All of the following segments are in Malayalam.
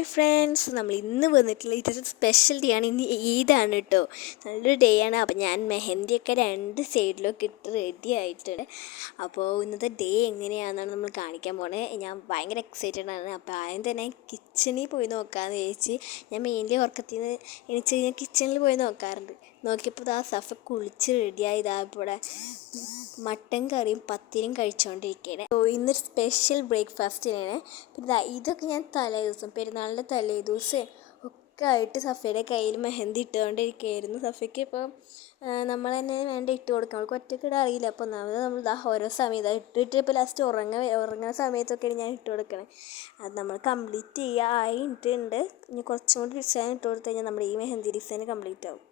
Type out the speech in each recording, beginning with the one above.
ഹായ് ഫ്രണ്ട്സ്, നമ്മൾ ഇന്ന് വന്നിട്ടുള്ള ഇതൊരു സ്പെഷ്യൽ ഡേ ആണ്. ഇന്ന് ഈദാണ് കേട്ടോ. നല്ലൊരു ഡേ ആണ്. അപ്പോൾ ഞാൻ മെഹന്തിയൊക്കെ രണ്ട് സൈഡിലൊക്കെ ഇട്ട് റെഡി ആയിട്ടുണ്ട്. അപ്പോൾ ഇന്നത്തെ ഡേ എങ്ങനെയാണെന്നാണ് നമ്മൾ കാണിക്കാൻ പോണത്. ഞാൻ ഭയങ്കര എക്സൈറ്റഡ് ആണ്. അപ്പോൾ ആദ്യം തന്നെ കിച്ചണിൽ പോയി നോക്കാമെന്ന് വിചാരിച്ച് ഞാൻ മെയിൻലി ഉറക്കത്തിൽ നിന്ന് എണീച്ച് കഴിഞ്ഞാൽ കിച്ചണിൽ പോയി നോക്കാറുണ്ട്. നോക്കിയപ്പോൾ സഫ കുളിച്ച് റെഡിയായി ഇവിടെ മട്ടൻ കറിയും പത്തിരിയും കഴിച്ചുകൊണ്ടിരിക്കുകയാണ്. ഇന്നൊരു സ്പെഷ്യൽ ബ്രേക്ക്ഫാസ്റ്റിനാണ്. പിന്നെ ഇതൊക്കെ ഞാൻ തലേ ദിവസം പെരുന്നാളിൻ്റെ തലേ ദിവസം ഒക്കെ ആയിട്ട് സഫയുടെ കയ്യിൽ മെഹന്തി ഇട്ടുകൊണ്ടിരിക്കുകയായിരുന്നു. സഫയ്ക്ക് ഇപ്പോൾ നമ്മൾ തന്നെ വേണ്ട ഇട്ട് കൊടുക്കാം. അവൾക്ക് ഒറ്റയ്ക്ക് ഇടാൻ അറിയില്ല. അപ്പോൾ ഒന്നാമത് നമ്മൾ ഓരോ സമയത്ത് ഇട്ടിട്ട് ഇപ്പോൾ ലാസ്റ്റ് ഉറങ്ങുന്ന സമയത്തൊക്കെയാണ് ഞാൻ ഇട്ട് കൊടുക്കണേ. അത് നമ്മൾ കംപ്ലീറ്റ് ആയിട്ടുണ്ട്. ഇനി കുറച്ചും കൂടി ഡിസൈൻ ഇട്ട് കൊടുത്തു കഴിഞ്ഞാൽ നമ്മുടെ ഈ മെഹന്തി ഡിസൈൻ കംപ്ലീറ്റ് ആവും.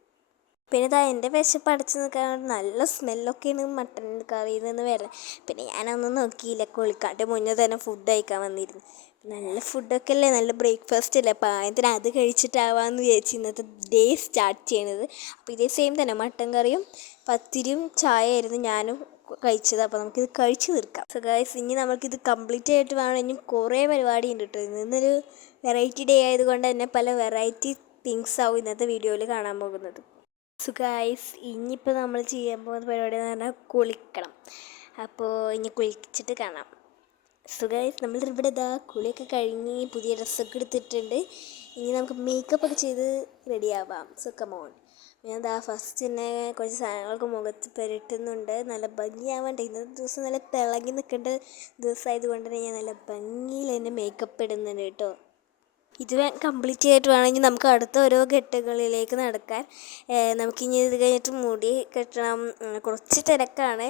പിന്നെ എൻ്റെ വിശപ്പ് അടച്ച് നിൽക്കാൻ നല്ല സ്മെല്ലൊക്കെയാണ് മട്ടൻ കറിയിൽ നിന്ന് വരുന്നത്. പിന്നെ ഞാനൊന്നും നോക്കിയില്ല, കുളിക്കാട്ട് മുന്നേ തന്നെ ഫുഡ് കഴിക്കാൻ വന്നിരുന്നു. നല്ല ഫുഡൊക്കെ അല്ലേ, നല്ല ബ്രേക്ക്ഫാസ്റ്റ് അല്ലേ, അപ്പോൾ ആദ്യത്തിന് അത് കഴിച്ചിട്ടാവാമെന്ന് വിചാരിച്ച് ഇന്നത്തെ ഡേ സ്റ്റാർട്ട് ചെയ്യണത്. അപ്പോൾ ഇതേ സെയിം തന്നെ മട്ടൻ കറിയും പത്തിരിയും ചായ ആയിരുന്നു ഞാനും കഴിച്ചത്. അപ്പോൾ നമുക്കിത് കഴിച്ച് തീർക്കാം. സോ ഗൈസ്, ഇനി നമുക്കിത് കംപ്ലീറ്റ് ആയിട്ട് വേണം. ഇനി കുറേ പരിപാടി ഉണ്ട് കേട്ടോ. ഇന്നൊരു വെറൈറ്റി ഡേ ആയതുകൊണ്ട് തന്നെ പല വെറൈറ്റി തിങ്സ് ആവും ഇന്നത്തെ വീഡിയോയിൽ കാണാൻ പോകുന്നത്. സോ ഗൈസ്, ഇനിയിപ്പോൾ നമ്മൾ ചെയ്യാൻ പോകുന്ന പരിപാടി എന്ന് പറഞ്ഞാൽ കുളിക്കണം. അപ്പോൾ ഇനി കുളിച്ചിട്ട് കാണാം. സോ ഗൈസ്, നമ്മളിവിടെ കുളിയൊക്കെ കഴിഞ്ഞ് പുതിയ ഡ്രസ്സൊക്കെ എടുത്തിട്ടുണ്ട്. ഇനി നമുക്ക് മേക്കപ്പ് ഒക്കെ ചെയ്ത് റെഡിയാവാം. So come on. ഞാൻ ഫസ്റ്റ് തന്നെ കുറച്ച് സാധനങ്ങളൊക്കെ മുഖത്ത് പുരട്ടുന്നുണ്ട്. നല്ല ഭംഗിയാവേണ്ട ഇന്നത്തെ ദിവസം നല്ല തിളങ്ങി നിൽക്കേണ്ട ദിവസമായതുകൊണ്ട് തന്നെ ഞാൻ നല്ല ഭംഗിയിൽ തന്നെ മേക്കപ്പ് ഇടുന്നുണ്ട് കേട്ടോ. ഇത് കംപ്ലീറ്റ് ചെയ്തിട്ട് വേണമെങ്കിൽ നമുക്ക് അടുത്ത ഓരോ ഘട്ടങ്ങളിലേക്ക് നടക്കാൻ. നമുക്കിനി ഇത് കഴിഞ്ഞിട്ട് മുടി കെട്ടണം. കുറച്ച് തിരക്കാണ്.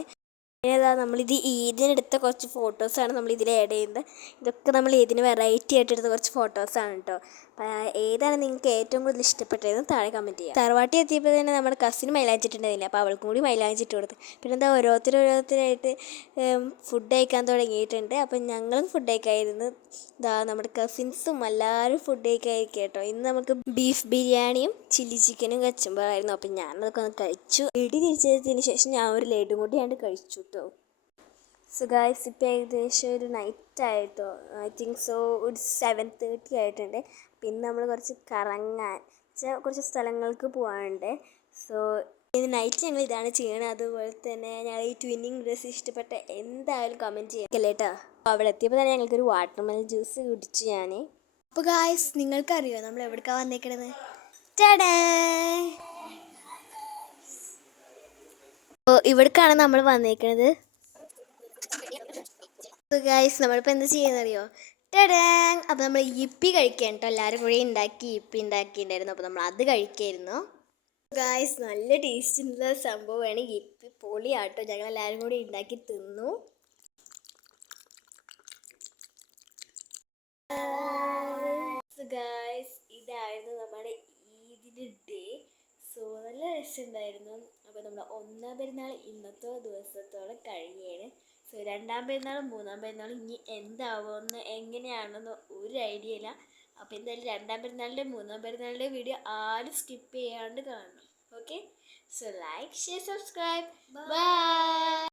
നമ്മളിത് ഈദിനെടുത്ത കുറച്ച് ഫോട്ടോസാണ് നമ്മളിതിൽ ആഡ് ചെയ്യുന്നത്. ഇതൊക്കെ നമ്മൾ ഈദിന് വെറൈറ്റി ആയിട്ട് എടുത്ത കുറച്ച് ഫോട്ടോസാണ് കേട്ടോ. അപ്പോൾ ഏതാണ് നിങ്ങൾക്ക് ഏറ്റവും കൂടുതൽ ഇഷ്ടപ്പെട്ടതെന്ന് താഴെ കമൻറ്റ് ചെയ്യാം. തറവാട്ടി എത്തിയപ്പോൾ തന്നെ നമ്മുടെ കസിന് മൈലാഞ്ചിട്ടുണ്ടായില്ല. അപ്പോൾ അവൾക്കും കൂടി മൈലാഞ്ചിട്ട് കൊടുത്ത്. പിന്നെ ഓരോരുത്തരായിട്ട് ഫുഡ് കഴിക്കാൻ തുടങ്ങിയിട്ടുണ്ട്. അപ്പം ഞങ്ങളും ഫുഡ് കഴിക്കായിരുന്നു. നമ്മുടെ കസിൻസും എല്ലാവരും ഫുഡ് കഴിക്കാതിരിക്കുക കേട്ടോ. ഇന്ന് നമുക്ക് ബീഫ് ബിരിയാണിയും ചില്ലി ചിക്കനും കച്ചുമ്പോഴായിരുന്നു. അപ്പം ഞാനതൊക്കെ ഒന്ന് കഴിച്ചു. ഇടി തിരിച്ചതിന് ശേഷം ഞാൻ ഒരു ലഡും കൂടിയാണ്ട് കഴിച്ചു കേട്ടോ. സോ ഗൈസ്, ഇപ്പോൾ ഏകദേശം ഒരു നൈറ്റ് ആയിട്ടോ. ഐ തിങ്ക് സോ ഒരു 7:30 ആയിട്ടുണ്ട്. പിന്നെ നമ്മൾ കുറച്ച് കറങ്ങാൻ കുറച്ച് സ്ഥലങ്ങൾക്ക് പോകാനുണ്ട്. സോ ഇന്ന് നൈറ്റ് ഞങ്ങൾ ഇതാണ് ചെയ്യണത്. അതുപോലെ തന്നെ ഞങ്ങൾ ഈ ട്വിന്നിങ് ഡ്രസ്സ് ഇഷ്ടപ്പെട്ട എന്തായാലും കമൻറ്റ് ചെയ്യാം കേട്ടോ. അവിടെ എത്തിയപ്പോൾ തന്നെ ഞങ്ങൾക്കൊരു വാട്ടർമെലൺ ജ്യൂസ് കുടിച്ചു ഞാൻ. അപ്പോൾ ഗായ്സ്, നിങ്ങൾക്കറിയോ നമ്മൾ എവിടേക്കാണ് വന്നേക്കണത്? ടാഡാ! അപ്പോൾ ഇവിടേക്കാണ് നമ്മൾ വന്നേക്കണത്. ഗായ്സ്, നമ്മളിപ്പോൾ എന്താ ചെയ്യുന്നറിയോ? ടാഡാങ്! അപ്പോൾ നമ്മൾ ഇപ്പി കഴിക്കാൻ കേട്ടോ. എല്ലാവരും കൂടി ഇപ്പി ഉണ്ടാക്കിയിട്ടുണ്ടായിരുന്നു. അപ്പോൾ നമ്മൾ അത് കഴിക്കായിരുന്നു. ഗായ്സ്, നല്ല ടേസ്റ്റുള്ള സംഭവമാണ് ഇപ്പി. പൊളിയാട്ടോ. ഞങ്ങളെല്ലാവരും കൂടി ഉണ്ടാക്കി തിന്നു. ഗായ്സ്, ഇതായിരുന്നു നമ്മുടെ ഈദിൻ്റെ ഡേ. സോ നല്ല രസമുണ്ടായിരുന്നു. അപ്പോൾ നമ്മൾ ഒന്നാം പെരുന്നാൾ ഇന്നത്തെ ദിവസത്തോടെ കഴിയുകയാണ്. സോ രണ്ടാം പെരുന്നാളും മൂന്നാം പെരുന്നാളും ഇനി എന്താവുമെന്ന് എങ്ങനെയാണെന്ന് ഒരു ഐഡിയ ഇല്ല. അപ്പോൾ എന്തായാലും രണ്ടാം പെരുന്നാളിൻ്റെ മൂന്നാം പെരുന്നാളിൻ്റെ വീഡിയോ ആരും സ്കിപ്പ് ചെയ്യാണ്ട് കാണണം. Okay, so like, share, subscribe. By.